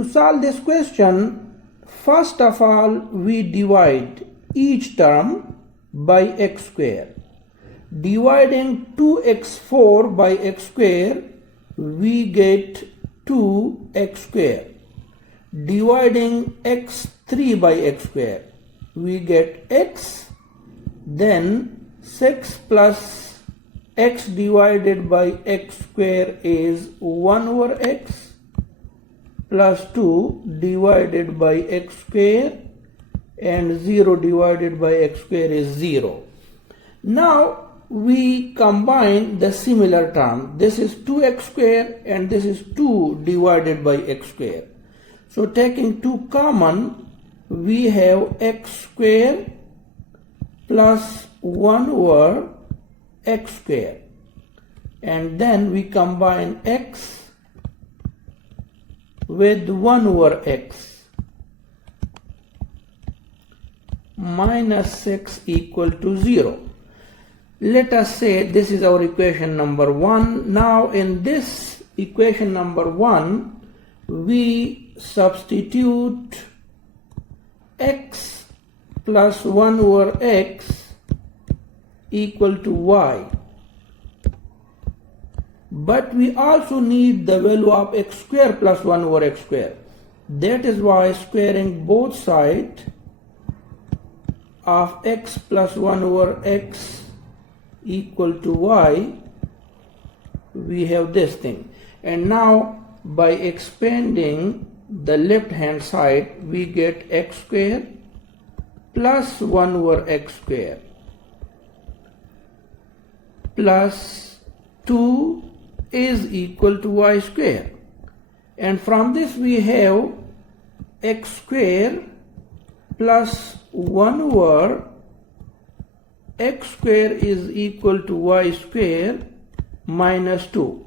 To solve this question, first of all, we divide each term by x square. Dividing 2x4 by x square, we get 2x square. Dividing x3 by x square, we get x. Then 6 plus x divided by x square is 1 over x, plus 2 divided by x square, and 0 divided by x square is 0. Now we combine the similar term. This is 2x square and this is 2 divided by x square. So taking 2 common, we have x square plus 1 over x square. And then we combine x with 1 over x. Minus 6 equal to 0. Let us say this is our equation number 1. Now in this equation number 1, we substitute x plus 1 over x equal to y. But we also need the value of x square plus 1 over x square. That is why squaring both sides of x plus 1 over x equal to y, we have this thing. And now by expanding the left hand side, we get x square plus 1 over x square plus 2 is equal to y square. And from this we have x square plus 1 over x square is equal to y square minus 2.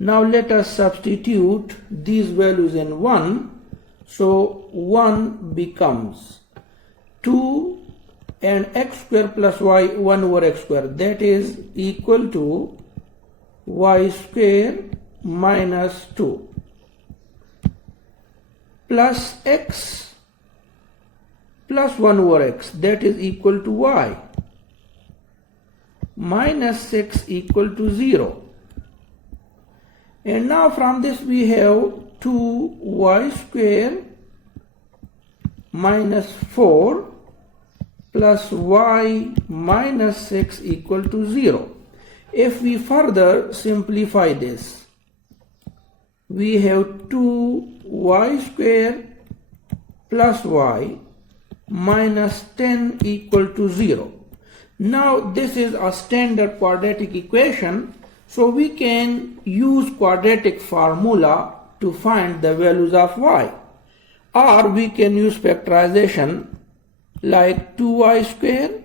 Now let us substitute these values in 1. So 1 becomes 2 and x square plus y 1 over x square, that is equal to y square minus 2 plus x plus 1 over x, that is equal to y, minus 6 equal to 0. And now from this we have 2y square minus 4 plus y minus 6 equal to 0. If we further simplify this, we have 2y square plus y minus 10 equal to 0. Now this is a standard quadratic equation, so we can use quadratic formula to find the values of y. Or we can use factorization like 2y square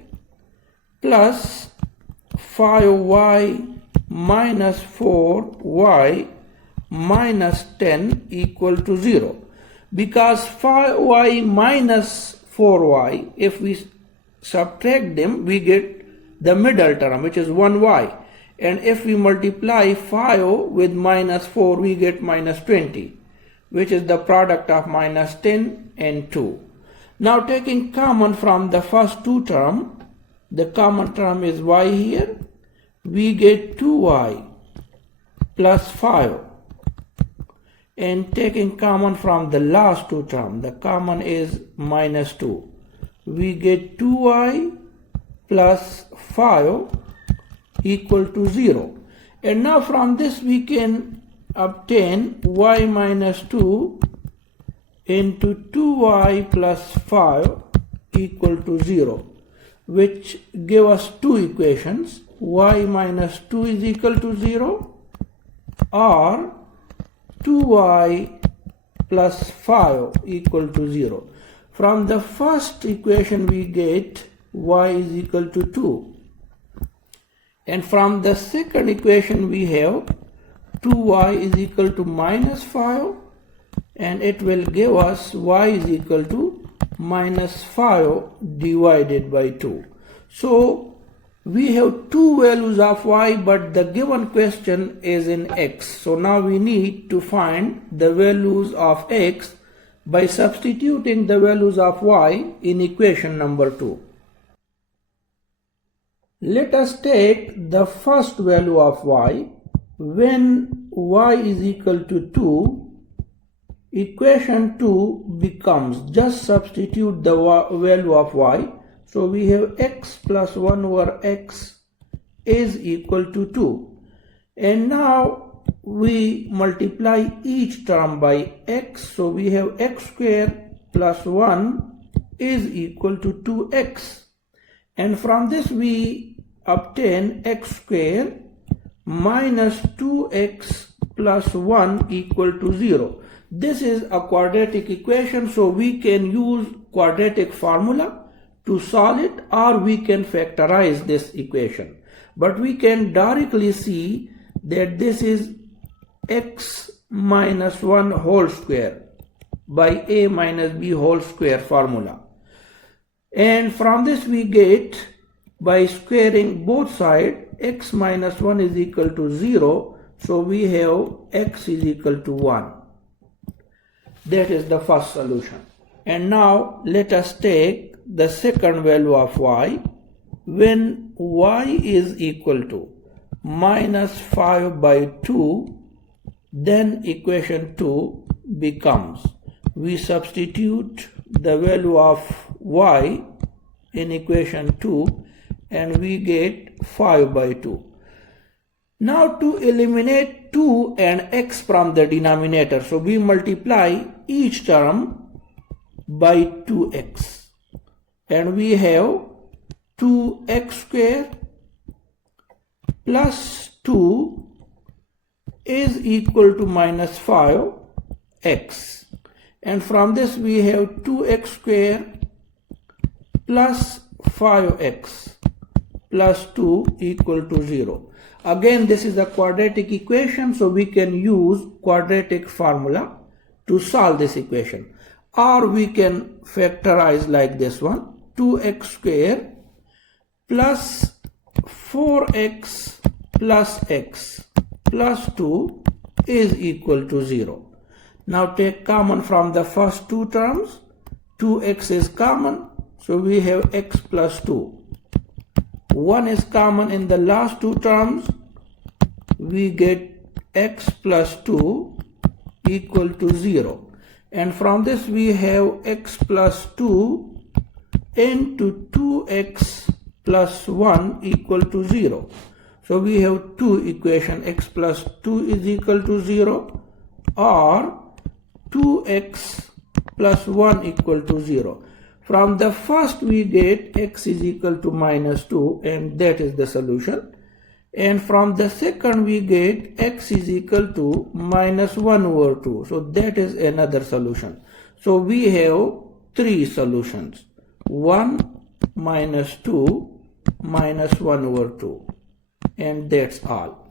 plus 5y minus 4y minus 10 equal to 0. Because 5y minus 4y, if we subtract them, we get the middle term, which is 1y. And if we multiply 5 with minus 4, we get minus 20, which is the product of minus 10 and 2. Now taking common from the first two terms, the common term is y here, we get 2y plus 5. And taking common from the last two terms, the common is minus 2. We get 2y plus 5 equal to 0. And now from this we can obtain y minus 2 into 2y plus 5 equal to 0, which give us two equations. Y minus 2 is equal to 0, or 2y plus 5 equal to 0. From the first equation we get y is equal to 2. And from the second equation we have 2y is equal to minus 5, and it will give us y is equal to minus 5 divided by 2. So We have two values of y, but the given question is in x. So now we need to find the values of x by substituting the values of y in equation number 2. Let us take the first value of y. When y is equal to 2, equation 2 becomes, just substitute the value of y. So we have x plus 1 over x is equal to 2. And now we multiply each term by x. So we have x square plus 1 is equal to 2x. And from this we obtain x square minus 2x plus 1 equal to 0. This is a quadratic equation, so we can use quadratic formula to solve it, or we can factorize this equation. But we can directly see that this is x minus 1 whole square by a minus b whole square formula. And from this we get, by squaring both sides, x minus 1 is equal to 0. So we have x is equal to 1. That is the first solution. And now let us take the second value of y. When y is equal to minus 5 by 2, then equation 2 becomes, we substitute the value of y in equation 2 and we get 5 by 2. Now to eliminate 2 and x from the denominator, so we multiply each term by 2x. And we have 2x square plus 2 is equal to minus 5x. And from this we have 2x square plus 5x plus 2 equal to 0. Again, this is a quadratic equation, so we can use quadratic formula to solve this equation. Or we can factorize like this one, 2x square plus 4x plus x plus 2 is equal to 0. Now take common from the first two terms. 2x is common, so we have x plus 2. 1 is common in the last two terms. We get x plus 2 equal to 0. And from this we have x plus 2 into 2x plus 1 equal to 0. So we have two equations, x plus 2 is equal to 0 or 2x plus 1 equal to 0. From the first we get x is equal to minus 2, and that is the solution. And from the second we get x is equal to minus 1 over 2. So that is another solution. So we have three solutions. 1 minus 2 minus 1 over 2. And that's all.